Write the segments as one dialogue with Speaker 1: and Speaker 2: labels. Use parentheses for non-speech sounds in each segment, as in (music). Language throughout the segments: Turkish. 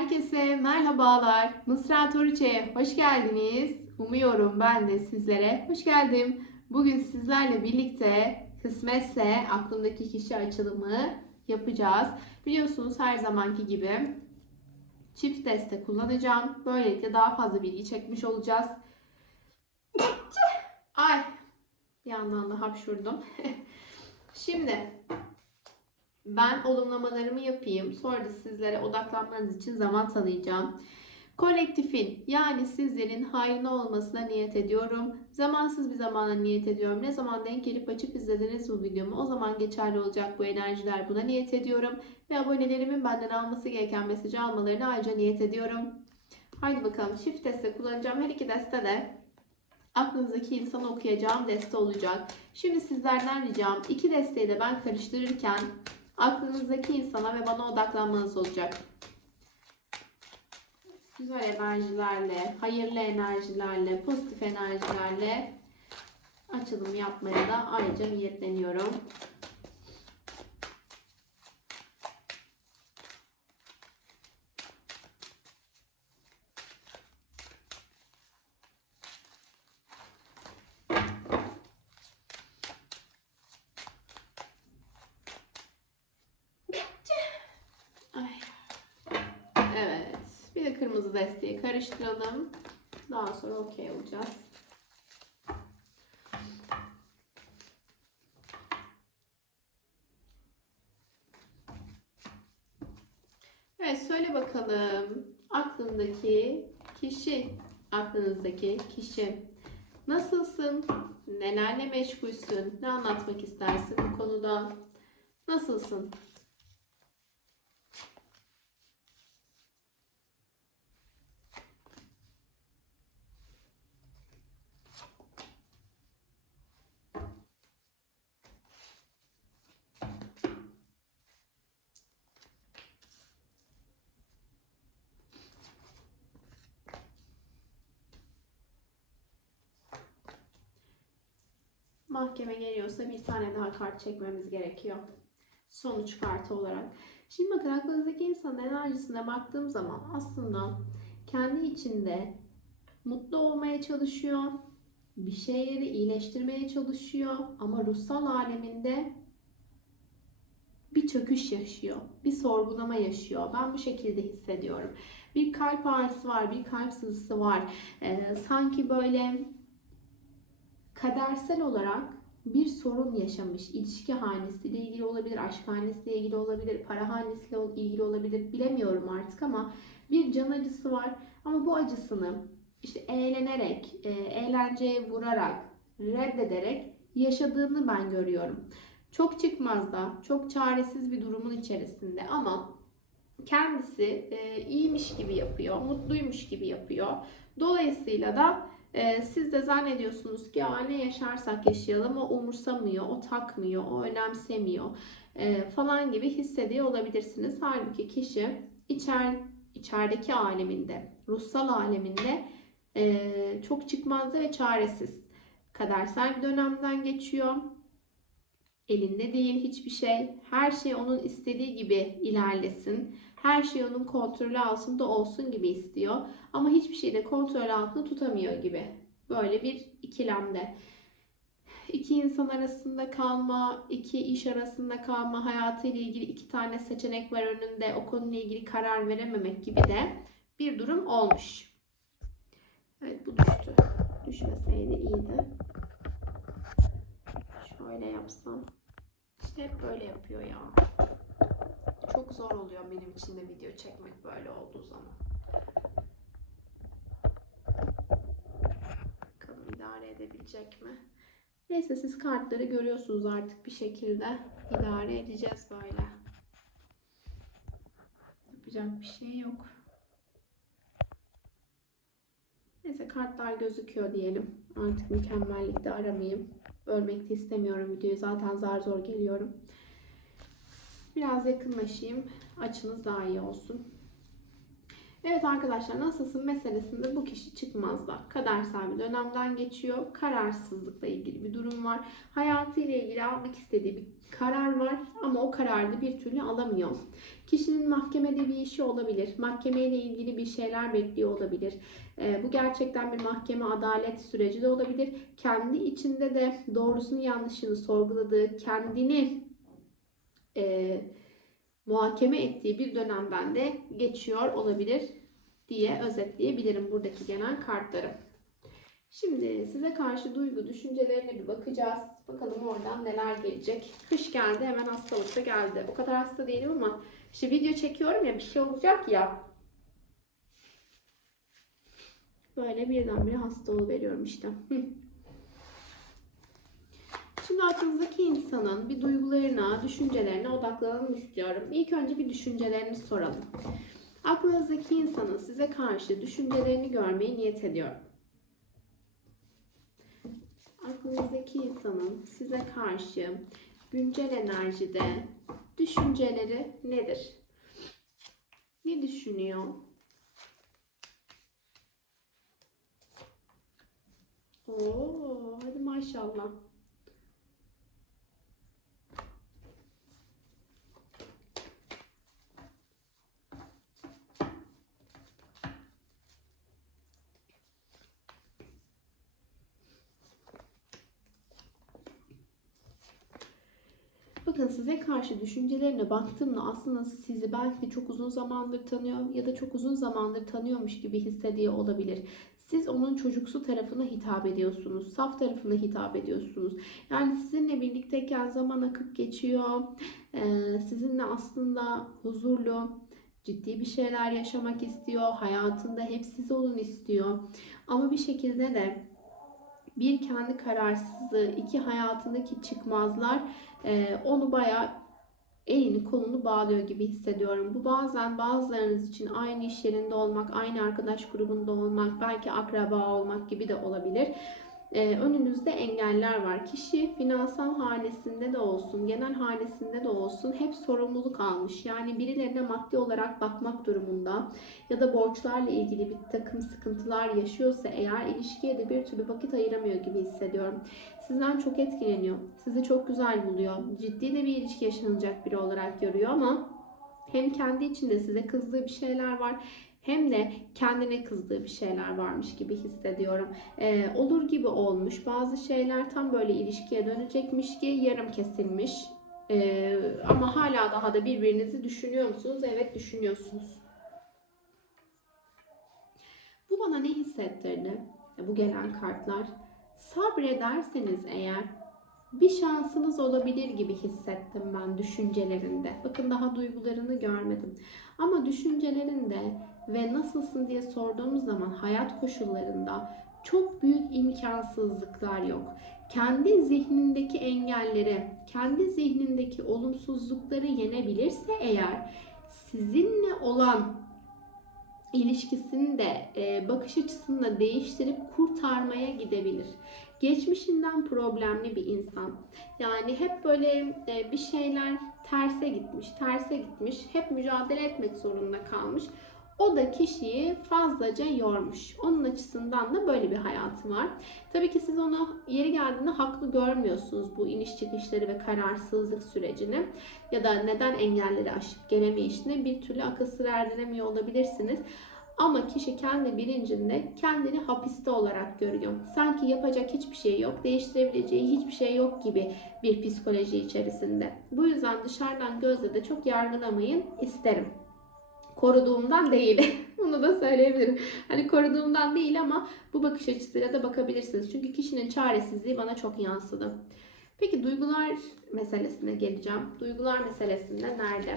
Speaker 1: Herkese merhabalar. Mısra Toriçe'ye hoş geldiniz. Umuyorum ben de sizlere hoş geldim. Bugün sizlerle birlikte kısmetse aklımdaki kişi açılımı yapacağız. Biliyorsunuz her zamanki gibi çift deste kullanacağım. Böylelikle daha fazla bilgi çekmiş olacağız. Ay bir yandan da hapşurdum. (laughs) Şimdi ben olumlamalarımı yapayım. Sonra da sizlere odaklanmanız için zaman tanıyacağım. Kolektifin yani sizlerin hayrına olmasına niyet ediyorum. Zamansız bir zamana niyet ediyorum. Ne zaman denk gelip açıp izlediniz bu videomu o zaman geçerli olacak bu enerjiler. Buna niyet ediyorum. Ve abonelerimin benden alması gereken mesajı almalarını ayrıca niyet ediyorum. Haydi bakalım çift deste kullanacağım. Her iki deste de aklınızdaki insanı okuyacağım deste olacak. Şimdi sizlerden ricam iki desteği de ben karıştırırken aklınızdaki insana ve bana odaklanmanız olacak. Güzel enerjilerle, hayırlı enerjilerle, pozitif enerjilerle açılım yapmaya da ayrıca niyetleniyorum. Ay. Evet. Bir de kırmızı desteği karıştıralım. Daha sonra okey olacağız. Evet söyle bakalım. Aklındaki kişi, aklınızdaki kişi. Nasılsın? Nelerle meşgulsün? Ne anlatmak istersin bu konuda? Nasılsın? Mahkeme geliyorsa bir tane daha kart çekmemiz gerekiyor. Sonuç kartı olarak. Şimdi bakın aklınızdaki insanın enerjisine baktığım zaman aslında kendi içinde mutlu olmaya çalışıyor. Bir şeyleri iyileştirmeye çalışıyor ama ruhsal aleminde bir çöküş yaşıyor. Bir sorgulama yaşıyor. Ben bu şekilde hissediyorum. Bir kalp ağrısı var, bir kalp sızısı var. Ee, sanki böyle kadersel olarak bir sorun yaşamış. İlişki hanesiyle ilgili olabilir, aşk hanesiyle ilgili olabilir, para hanesiyle ilgili olabilir. Bilemiyorum artık ama bir can acısı var. Ama bu acısını işte eğlenerek, e, eğlenceye vurarak, reddederek yaşadığını ben görüyorum. Çok çıkmazda, çok çaresiz bir durumun içerisinde ama kendisi e, iyiymiş gibi yapıyor, mutluymuş gibi yapıyor. Dolayısıyla da ee, siz de zannediyorsunuz ki ya ne yaşarsak yaşayalım o umursamıyor, o takmıyor, o önemsemiyor e, falan gibi hissediyor olabilirsiniz. Halbuki kişi içer, içerideki aleminde, ruhsal aleminde e, çok çıkmazdı ve çaresiz. Kadersel bir dönemden geçiyor. Elinde değil hiçbir şey. Her şey onun istediği gibi ilerlesin. Her şey onun kontrolü altında olsun gibi istiyor. Ama hiçbir şey de kontrol altında tutamıyor gibi. Böyle bir ikilemde. İki insan arasında kalma, iki iş arasında kalma, hayatıyla ilgili iki tane seçenek var önünde. O konuyla ilgili karar verememek gibi de bir durum olmuş. Evet bu düştü. Düşmeseydi iyiydi. Şöyle yapsam. İşte hep böyle yapıyor ya. Çok zor oluyor benim için de video çekmek böyle olduğu zaman. Bakalım idare edebilecek mi? Neyse siz kartları görüyorsunuz artık bir şekilde. idare edeceğiz böyle. Yapacak bir şey yok. Neyse kartlar gözüküyor diyelim. Artık mükemmellikte aramayayım. Bölmek de istemiyorum videoyu. Zaten zar zor geliyorum. Biraz yakınlaşayım. Açınız daha iyi olsun. Evet arkadaşlar nasılsın meselesinde bu kişi çıkmazlar. Kadersel bir dönemden geçiyor. Kararsızlıkla ilgili bir durum var. Hayatıyla ilgili almak istediği bir karar var ama o kararı da bir türlü alamıyor. Kişinin mahkemede bir işi olabilir. Mahkemeyle ilgili bir şeyler bekliyor olabilir. Ee, bu gerçekten bir mahkeme adalet süreci de olabilir. Kendi içinde de doğrusunu yanlışını sorguladığı, kendini e, muhakeme ettiği bir dönemden de geçiyor olabilir diye özetleyebilirim buradaki genel kartları. Şimdi size karşı duygu düşüncelerine bir bakacağız. Bakalım oradan neler gelecek. Kış geldi hemen hastalık da geldi. O kadar hasta değilim ama işte video çekiyorum ya bir şey olacak ya. Böyle birdenbire hasta oluveriyorum işte. Şimdi aklınızdaki insanın bir duygularına, düşüncelerine odaklanalım istiyorum. İlk önce bir düşüncelerini soralım. Aklınızdaki insanın size karşı düşüncelerini görmeyi niyet ediyorum. Aklınızdaki insanın size karşı güncel enerjide düşünceleri nedir? Ne düşünüyor? Oo, hadi maşallah. Bakın size karşı düşüncelerine baktığımda aslında sizi belki çok uzun zamandır tanıyor ya da çok uzun zamandır tanıyormuş gibi hissediyor olabilir. Siz onun çocuksu tarafına hitap ediyorsunuz. Saf tarafına hitap ediyorsunuz. Yani sizinle birlikteyken zaman akıp geçiyor. Ee, sizinle aslında huzurlu, ciddi bir şeyler yaşamak istiyor. Hayatında hep siz olun istiyor. Ama bir şekilde de bir kendi kararsızlığı, iki hayatındaki çıkmazlar e, onu bayağı elini kolunu bağlıyor gibi hissediyorum. Bu bazen bazılarınız için aynı iş yerinde olmak, aynı arkadaş grubunda olmak, belki akraba olmak gibi de olabilir. Ee, önünüzde engeller var. Kişi finansal hanesinde de olsun, genel hanesinde de olsun hep sorumluluk almış. Yani birilerine maddi olarak bakmak durumunda ya da borçlarla ilgili bir takım sıkıntılar yaşıyorsa eğer ilişkiye de bir türlü vakit ayıramıyor gibi hissediyorum. Sizden çok etkileniyor. Sizi çok güzel buluyor. Ciddi de bir ilişki yaşanacak biri olarak görüyor ama hem kendi içinde size kızdığı bir şeyler var hem de kendine kızdığı bir şeyler varmış gibi hissediyorum. Ee, olur gibi olmuş. Bazı şeyler tam böyle ilişkiye dönecekmiş ki yarım kesilmiş. Ee, ama hala daha da birbirinizi düşünüyor musunuz? Evet düşünüyorsunuz. Bu bana ne hissettirdi? Bu gelen kartlar. Sabrederseniz eğer bir şansınız olabilir gibi hissettim ben düşüncelerinde. Bakın daha duygularını görmedim. Ama düşüncelerinde ve nasılsın diye sorduğumuz zaman hayat koşullarında çok büyük imkansızlıklar yok. Kendi zihnindeki engelleri, kendi zihnindeki olumsuzlukları yenebilirse eğer sizinle olan ilişkisini de e, bakış açısını da değiştirip kurtarmaya gidebilir. Geçmişinden problemli bir insan. Yani hep böyle e, bir şeyler terse gitmiş, terse gitmiş. Hep mücadele etmek zorunda kalmış. O da kişiyi fazlaca yormuş. Onun açısından da böyle bir hayatı var. Tabii ki siz onu yeri geldiğinde haklı görmüyorsunuz bu iniş çıkışları ve kararsızlık sürecini. Ya da neden engelleri aşıp gelemeyişini bir türlü akıl sır erdiremiyor olabilirsiniz. Ama kişi kendi bilincinde kendini hapiste olarak görüyor. Sanki yapacak hiçbir şey yok, değiştirebileceği hiçbir şey yok gibi bir psikoloji içerisinde. Bu yüzden dışarıdan gözle de çok yargılamayın isterim koruduğumdan değil. (laughs) Bunu da söyleyebilirim. Hani koruduğumdan değil ama bu bakış açısıyla da bakabilirsiniz. Çünkü kişinin çaresizliği bana çok yansıdı. Peki duygular meselesine geleceğim. Duygular meselesinde nerede?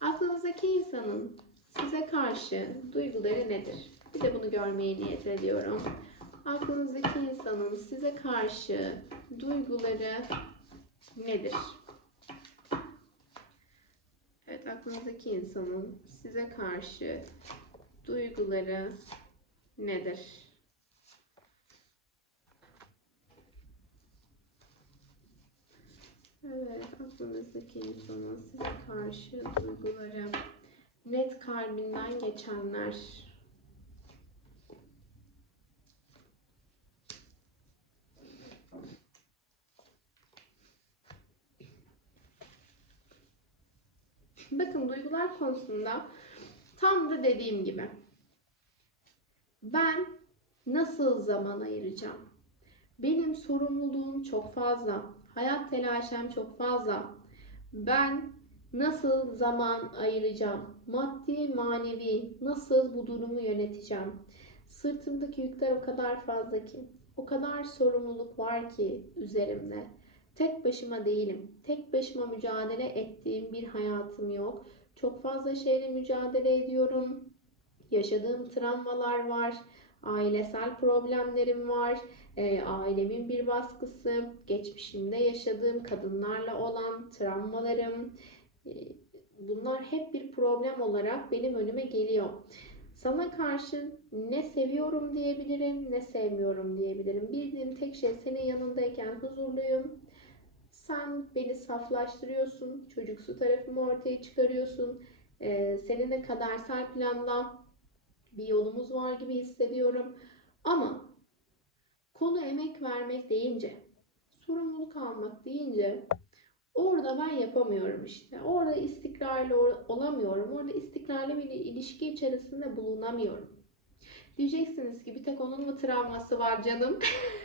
Speaker 1: Aklınızdaki insanın size karşı duyguları nedir? Bir de bunu görmeye niyet ediyorum. Aklınızdaki insanın size karşı duyguları nedir? Aklınızdaki insanın size karşı duyguları nedir? Evet, aklınızdaki insanın size karşı duyguları Net kalbinden geçenler. Bakın duygular konusunda tam da dediğim gibi. Ben nasıl zaman ayıracağım? Benim sorumluluğum çok fazla. Hayat telaşem çok fazla. Ben nasıl zaman ayıracağım? Maddi, manevi nasıl bu durumu yöneteceğim? Sırtımdaki yükler o kadar fazla ki, o kadar sorumluluk var ki üzerimde. Tek başıma değilim. Tek başıma mücadele ettiğim bir hayatım yok. Çok fazla şeyle mücadele ediyorum. Yaşadığım travmalar var. Ailesel problemlerim var. E, ailemin bir baskısı, geçmişimde yaşadığım kadınlarla olan travmalarım. E, bunlar hep bir problem olarak benim önüme geliyor. Sana karşı ne seviyorum diyebilirim, ne sevmiyorum diyebilirim. Bildiğim tek şey senin yanındayken huzurluyum. Sen beni saflaştırıyorsun, çocuksu tarafımı ortaya çıkarıyorsun. Ee, seninle kadersel planda bir yolumuz var gibi hissediyorum. Ama konu emek vermek deyince, sorumluluk almak deyince orada ben yapamıyorum işte. Orada istikrarlı ol- olamıyorum. Orada istikrarlı bir ilişki içerisinde bulunamıyorum. Diyeceksiniz ki bir tek onun mu travması var canım? (laughs)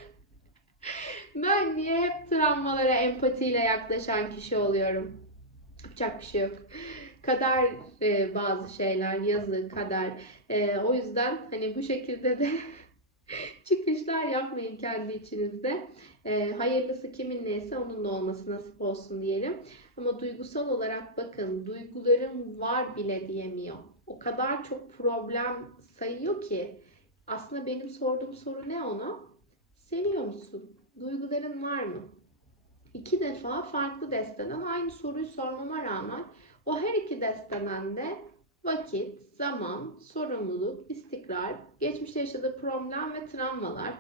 Speaker 1: ben niye hep travmalara empatiyle yaklaşan kişi oluyorum? Yapacak bir şey yok. Kader e, bazı şeyler, yazı, kader. E, o yüzden hani bu şekilde de (laughs) çıkışlar yapmayın kendi içinizde. E, hayırlısı kimin neyse onun da olması nasip olsun diyelim. Ama duygusal olarak bakın duygularım var bile diyemiyor. O kadar çok problem sayıyor ki aslında benim sorduğum soru ne ona? Seviyor musun? Duyguların var mı? İki defa farklı desteden aynı soruyu sormama rağmen o her iki desteden de vakit, zaman, sorumluluk, istikrar, geçmişte yaşadığı problem ve travmalar,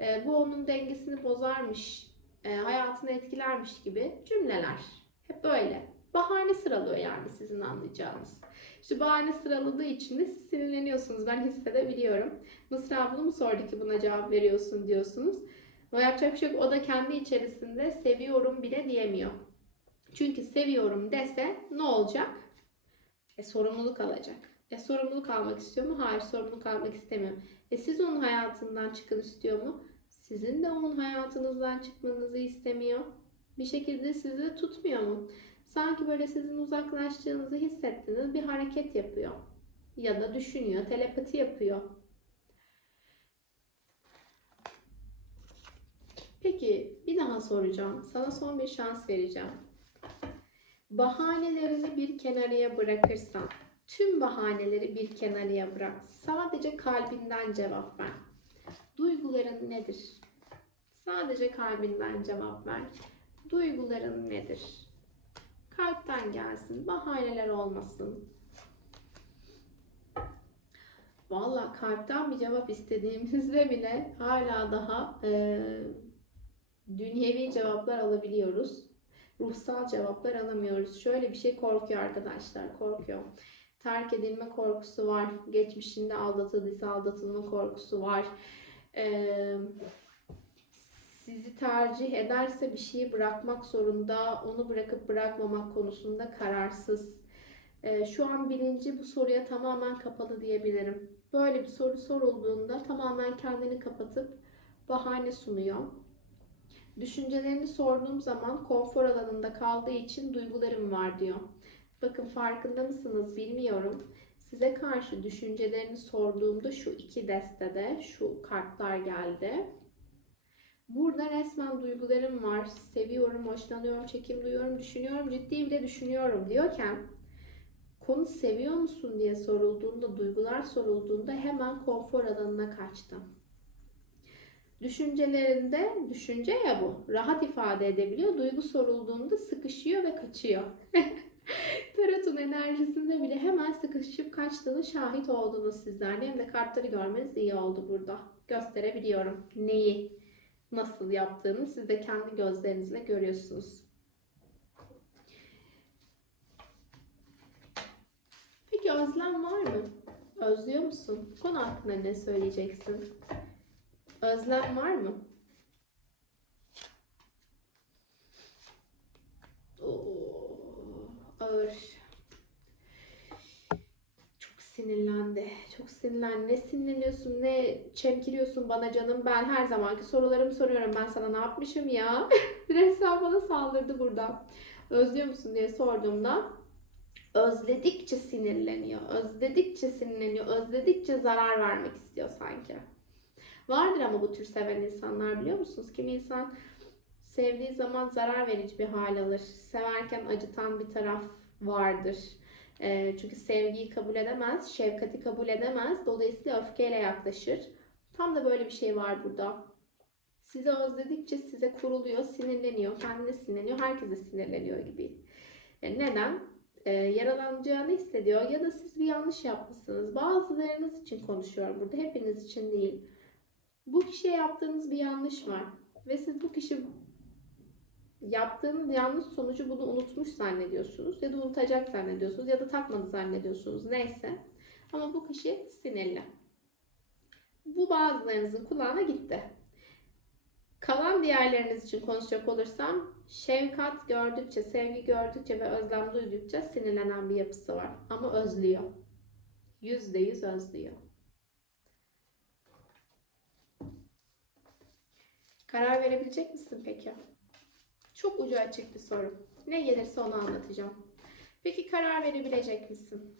Speaker 1: e, bu onun dengesini bozarmış, e, hayatını etkilermiş gibi cümleler. Hep böyle. Bahane sıralıyor yani sizin anlayacağınız. İşte bahane sıraladığı için de siz sinirleniyorsunuz. Ben hissedebiliyorum. Mısra bunu mu sordu ki buna cevap veriyorsun diyorsunuz. Ama yapacak bir şey yok. O da kendi içerisinde seviyorum bile diyemiyor. Çünkü seviyorum dese ne olacak? E sorumluluk alacak. E sorumluluk almak istiyor mu? Hayır sorumluluk almak istemiyor. E siz onun hayatından çıkın istiyor mu? Sizin de onun hayatınızdan çıkmanızı istemiyor. Bir şekilde sizi tutmuyor mu? Sanki böyle sizin uzaklaştığınızı hissettiğiniz bir hareket yapıyor. Ya da düşünüyor, telepati yapıyor. Peki bir daha soracağım. Sana son bir şans vereceğim. Bahanelerini bir kenarıya bırakırsan, tüm bahaneleri bir kenarıya bırak. Sadece kalbinden cevap ver. Duyguların nedir? Sadece kalbinden cevap ver. Duyguların nedir? Kalpten gelsin. Bahaneler olmasın. Valla kalpten bir cevap istediğimizde bile hala daha e, dünyevi cevaplar alabiliyoruz. Ruhsal cevaplar alamıyoruz. Şöyle bir şey korkuyor arkadaşlar. Korkuyor. Terk edilme korkusu var. Geçmişinde aldatıldıysa aldatılma korkusu var. Ee, sizi tercih ederse bir şeyi bırakmak zorunda. Onu bırakıp bırakmamak konusunda kararsız. Ee, şu an bilinci bu soruya tamamen kapalı diyebilirim. Böyle bir soru sorulduğunda tamamen kendini kapatıp bahane sunuyor. Düşüncelerini sorduğum zaman konfor alanında kaldığı için duygularım var diyor. Bakın farkında mısınız bilmiyorum. Size karşı düşüncelerini sorduğumda şu iki destede şu kartlar geldi. Burada resmen duygularım var. Seviyorum, hoşlanıyorum, çekim duyuyorum, düşünüyorum, ciddi bile düşünüyorum diyorken konu seviyor musun diye sorulduğunda, duygular sorulduğunda hemen konfor alanına kaçtım. Düşüncelerinde, düşünce ya bu, rahat ifade edebiliyor. Duygu sorulduğunda sıkışıyor ve kaçıyor. (laughs) Tarot'un enerjisinde bile hemen sıkışıp kaçtığını şahit oldunuz sizler. Hem de kartları görmeniz iyi oldu burada. Gösterebiliyorum neyi, nasıl yaptığını siz de kendi gözlerinizle görüyorsunuz. Peki özlem var mı? Özlüyor musun? Konu hakkında ne söyleyeceksin? Özlem var mı? Oo, ağır. Çok sinirlendi. Çok sinirlendi. Ne sinirleniyorsun, ne çemkiriyorsun bana canım. Ben her zamanki sorularımı soruyorum. Ben sana ne yapmışım ya? (laughs) Resmen bana saldırdı burada. Özlüyor musun diye sorduğumda özledikçe sinirleniyor. Özledikçe sinirleniyor. Özledikçe zarar vermek istiyor sanki. Vardır ama bu tür seven insanlar biliyor musunuz? Kimi insan sevdiği zaman zarar verici bir hal alır. Severken acıtan bir taraf vardır. Ee, çünkü sevgiyi kabul edemez, şefkati kabul edemez. Dolayısıyla öfkeyle yaklaşır. Tam da böyle bir şey var burada. Sizi özledikçe size kuruluyor, sinirleniyor, kendine sinirleniyor, herkese sinirleniyor gibi. Yani neden? Ee, yaralanacağını hissediyor ya da siz bir yanlış yapmışsınız. Bazılarınız için konuşuyorum burada, hepiniz için değil. Bu kişiye yaptığınız bir yanlış var ve siz bu kişi yaptığınız yanlış sonucu bunu unutmuş zannediyorsunuz ya da unutacak zannediyorsunuz ya da takmadı zannediyorsunuz neyse. Ama bu kişi sinirli. Bu bazılarınızın kulağına gitti. Kalan diğerleriniz için konuşacak olursam şefkat gördükçe, sevgi gördükçe ve özlem duydukça sinirlenen bir yapısı var. Ama özlüyor. Yüzde yüz özlüyor. Karar verebilecek misin peki? Çok ucu açık bir soru. Ne gelirse onu anlatacağım. Peki karar verebilecek misin?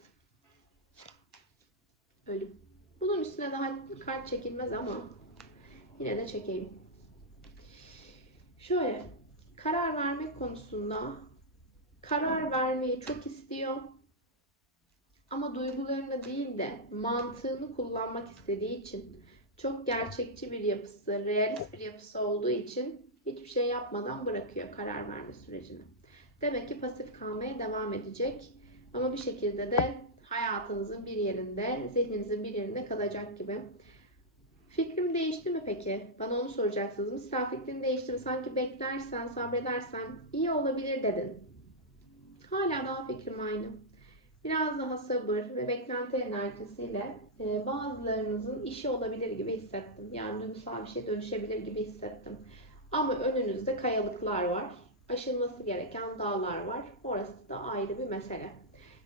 Speaker 1: Ölüm. Bunun üstüne daha kart çekilmez ama yine de çekeyim. Şöyle, karar vermek konusunda karar vermeyi çok istiyor. Ama duygularını değil de mantığını kullanmak istediği için çok gerçekçi bir yapısı, realist bir yapısı olduğu için hiçbir şey yapmadan bırakıyor karar verme sürecini. Demek ki pasif kalmaya devam edecek. Ama bir şekilde de hayatınızın bir yerinde, zihninizin bir yerinde kalacak gibi. Fikrim değişti mi peki? Bana onu soracaksınız. Mesela fikrin değişti mi? Sanki beklersen, sabredersen iyi olabilir dedin. Hala daha fikrim aynı. Biraz daha sabır ve beklenti enerjisiyle e, bazılarınızın işi olabilir gibi hissettim. Yani duygusal bir şey dönüşebilir gibi hissettim. Ama önünüzde kayalıklar var. Aşılması gereken dağlar var. Orası da ayrı bir mesele.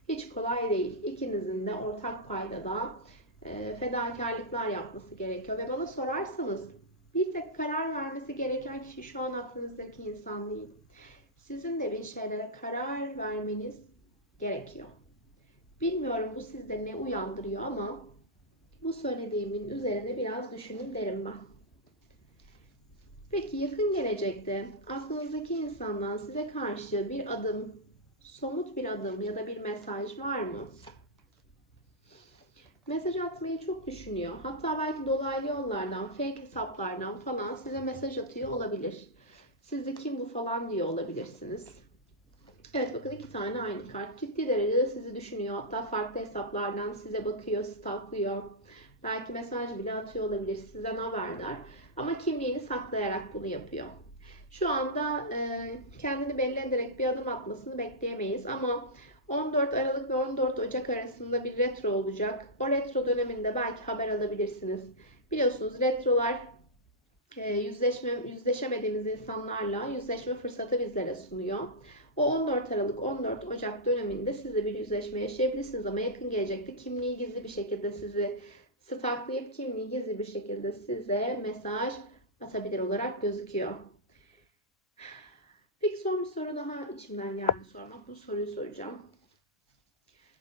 Speaker 1: Hiç kolay değil. İkinizin de ortak paydada e, fedakarlıklar yapması gerekiyor. Ve bana sorarsanız bir tek karar vermesi gereken kişi şu an aklınızdaki insan değil. Sizin de bir şeylere karar vermeniz gerekiyor. Bilmiyorum bu sizde ne uyandırıyor ama bu söylediğimin üzerine biraz düşünün derim ben. Peki yakın gelecekte aklınızdaki insandan size karşı bir adım, somut bir adım ya da bir mesaj var mı? Mesaj atmayı çok düşünüyor. Hatta belki dolaylı yollardan, fake hesaplardan falan size mesaj atıyor olabilir. Siz de kim bu falan diyor olabilirsiniz. Evet bakın iki tane aynı kart. Ciddi derecede sizi düşünüyor. Hatta farklı hesaplardan size bakıyor, stalklıyor. Belki mesaj bile atıyor olabilir. Sizden haberdar. Ama kimliğini saklayarak bunu yapıyor. Şu anda e, kendini belli ederek bir adım atmasını bekleyemeyiz. Ama 14 Aralık ve 14 Ocak arasında bir retro olacak. O retro döneminde belki haber alabilirsiniz. Biliyorsunuz retrolar e, yüzleşme, yüzleşemediğimiz insanlarla yüzleşme fırsatı bizlere sunuyor. O 14 Aralık 14 Ocak döneminde siz bir yüzleşme yaşayabilirsiniz ama yakın gelecekte kimliği gizli bir şekilde sizi stalklayıp kimliği gizli bir şekilde size mesaj atabilir olarak gözüküyor. Peki son bir soru daha içimden geldi sormak. Bu soruyu soracağım.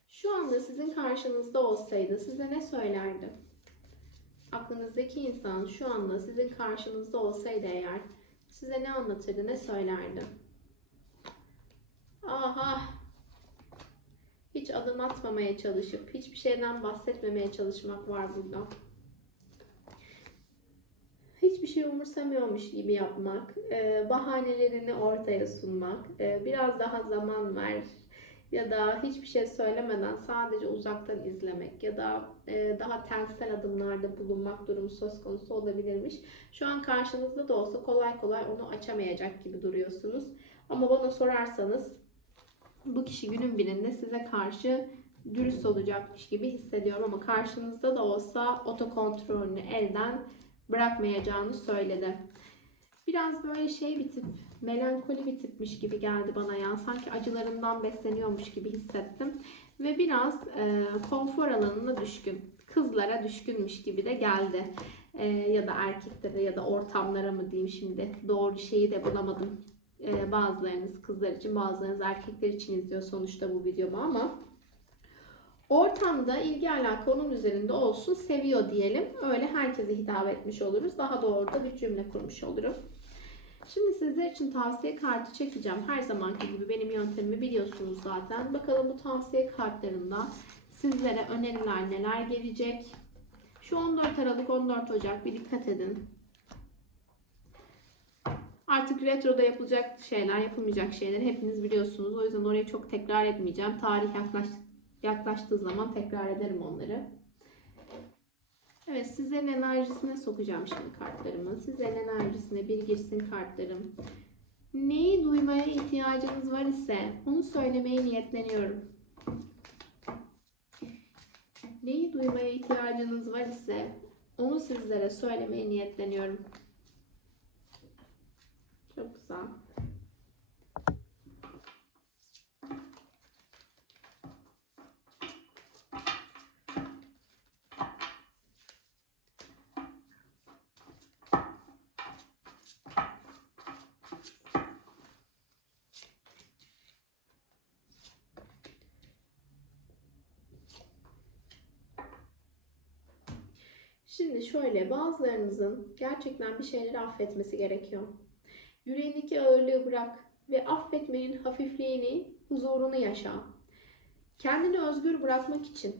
Speaker 1: Şu anda sizin karşınızda olsaydı size ne söylerdi? Aklınızdaki insan şu anda sizin karşınızda olsaydı eğer size ne anlatırdı, ne söylerdi? Aha! Hiç adım atmamaya çalışıp, hiçbir şeyden bahsetmemeye çalışmak var burada. Hiçbir şey umursamıyormuş gibi yapmak, e, bahanelerini ortaya sunmak, e, biraz daha zaman ver ya da hiçbir şey söylemeden sadece uzaktan izlemek ya da e, daha tensel adımlarda bulunmak durumu söz konusu olabilirmiş. Şu an karşınızda da olsa kolay kolay onu açamayacak gibi duruyorsunuz. Ama bana sorarsanız bu kişi günün birinde size karşı dürüst olacakmış gibi hissediyorum ama karşınızda da olsa otokontrolünü elden bırakmayacağını söyledi. Biraz böyle şey bir tip, melankoli bir tipmiş gibi geldi bana ya. Sanki acılarından besleniyormuş gibi hissettim. Ve biraz e, konfor alanına düşkün, kızlara düşkünmüş gibi de geldi. E, ya da erkeklere ya da ortamlara mı diyeyim şimdi. Doğru şeyi de bulamadım. E, bazılarınız kızlar için, bazılarınız erkekler için izliyor sonuçta bu videomu ama ortamda ilgi alaka onun üzerinde olsun seviyor diyelim. Öyle herkese hitap etmiş oluruz. Daha doğru da bir cümle kurmuş olurum. Şimdi sizler için tavsiye kartı çekeceğim. Her zamanki gibi benim yöntemimi biliyorsunuz zaten. Bakalım bu tavsiye kartlarında sizlere öneriler neler gelecek. Şu 14 Aralık 14 Ocak bir dikkat edin. Artık retroda yapılacak şeyler, yapılmayacak şeyler hepiniz biliyorsunuz. O yüzden orayı çok tekrar etmeyeceğim. Tarih yaklaş, yaklaştığı zaman tekrar ederim onları. Evet sizlerin enerjisine sokacağım şimdi kartlarımı. Sizlerin enerjisine bir girsin kartlarım. Neyi duymaya ihtiyacınız var ise onu söylemeye niyetleniyorum. Neyi duymaya ihtiyacınız var ise onu sizlere söylemeye niyetleniyorum. Çok güzel. Şimdi şöyle bazılarınızın gerçekten bir şeyleri affetmesi gerekiyor. Yüreğindeki ağırlığı bırak ve affetmenin hafifliğini, huzurunu yaşa. Kendini özgür bırakmak için,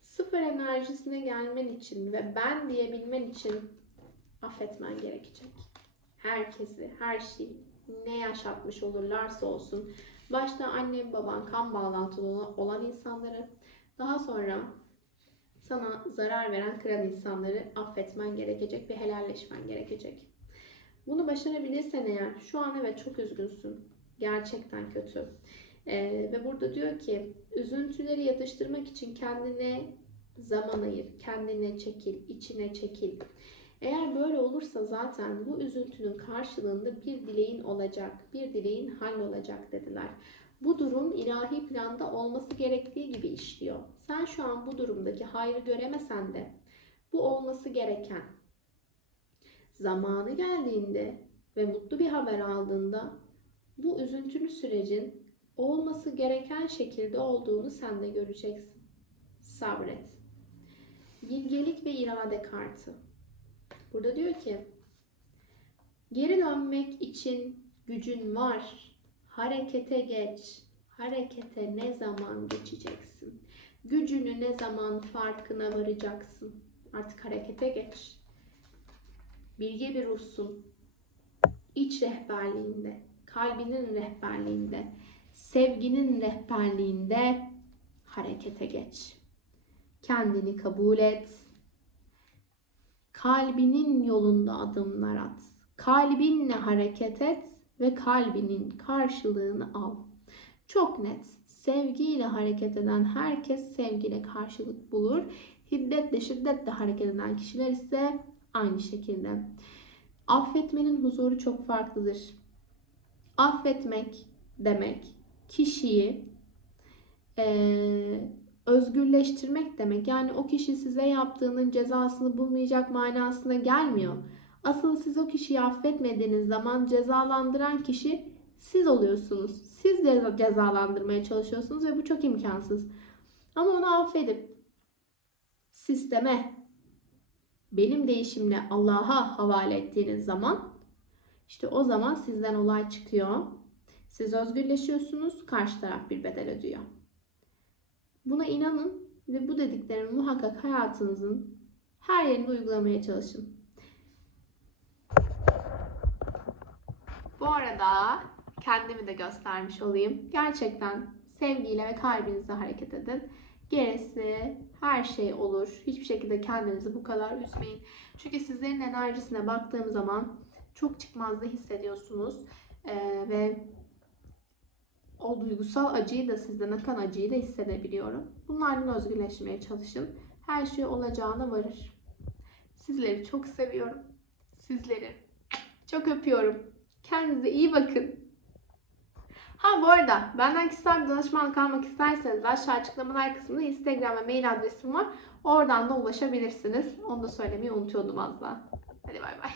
Speaker 1: sıfır enerjisine gelmen için ve ben diyebilmen için affetmen gerekecek. Herkesi, her şeyi, ne yaşatmış olurlarsa olsun, başta annen, baban, kan bağlantılı olan insanları, daha sonra sana zarar veren, kıran insanları affetmen gerekecek ve helalleşmen gerekecek. Bunu başarabilirsen eğer, şu an evet çok üzgünsün. Gerçekten kötü. Ee, ve burada diyor ki, üzüntüleri yatıştırmak için kendine zaman ayır, kendine çekil, içine çekil. Eğer böyle olursa zaten bu üzüntünün karşılığında bir dileğin olacak, bir dileğin hallolacak dediler. Bu durum ilahi planda olması gerektiği gibi işliyor. Sen şu an bu durumdaki hayrı göremesen de bu olması gereken zamanı geldiğinde ve mutlu bir haber aldığında bu üzüntülü sürecin olması gereken şekilde olduğunu sen de göreceksin. Sabret. Bilgelik ve irade kartı. Burada diyor ki geri dönmek için gücün var. Harekete geç. Harekete ne zaman geçeceksin? Gücünü ne zaman farkına varacaksın? Artık harekete geç. Bilge bir ruhsun. İç rehberliğinde, kalbinin rehberliğinde, sevginin rehberliğinde harekete geç. Kendini kabul et. Kalbinin yolunda adımlar at. Kalbinle hareket et ve kalbinin karşılığını al. Çok net. Sevgiyle hareket eden herkes sevgiyle karşılık bulur. Hiddetle şiddetle hareket eden kişiler ise aynı şekilde. Affetmenin huzuru çok farklıdır. Affetmek demek kişiyi e, özgürleştirmek demek. Yani o kişi size yaptığının cezasını bulmayacak manasına gelmiyor. Asıl siz o kişiyi affetmediğiniz zaman cezalandıran kişi siz oluyorsunuz. Siz de cezalandırmaya çalışıyorsunuz ve bu çok imkansız. Ama onu affedip sisteme benim değişimle Allah'a havale ettiğiniz zaman işte o zaman sizden olay çıkıyor. Siz özgürleşiyorsunuz, karşı taraf bir bedel ödüyor. Buna inanın ve bu dediklerimi muhakkak hayatınızın her yerinde uygulamaya çalışın. Bu arada kendimi de göstermiş olayım. Gerçekten sevgiyle ve kalbinizle hareket edin. Gerisi her şey olur. Hiçbir şekilde kendinizi bu kadar üzmeyin. Çünkü sizlerin enerjisine baktığım zaman çok çıkmazda hissediyorsunuz. Ee, ve o duygusal acıyı da sizden akan acıyı da hissedebiliyorum. Bunlardan özgürleşmeye çalışın. Her şey olacağına varır. Sizleri çok seviyorum. Sizleri çok öpüyorum. Kendinize iyi bakın. Ha bu arada benden kişisel bir danışmanlık almak isterseniz aşağı açıklamalar kısmında Instagram ve mail adresim var. Oradan da ulaşabilirsiniz. Onu da söylemeyi unutuyordum az daha. Hadi bay bay.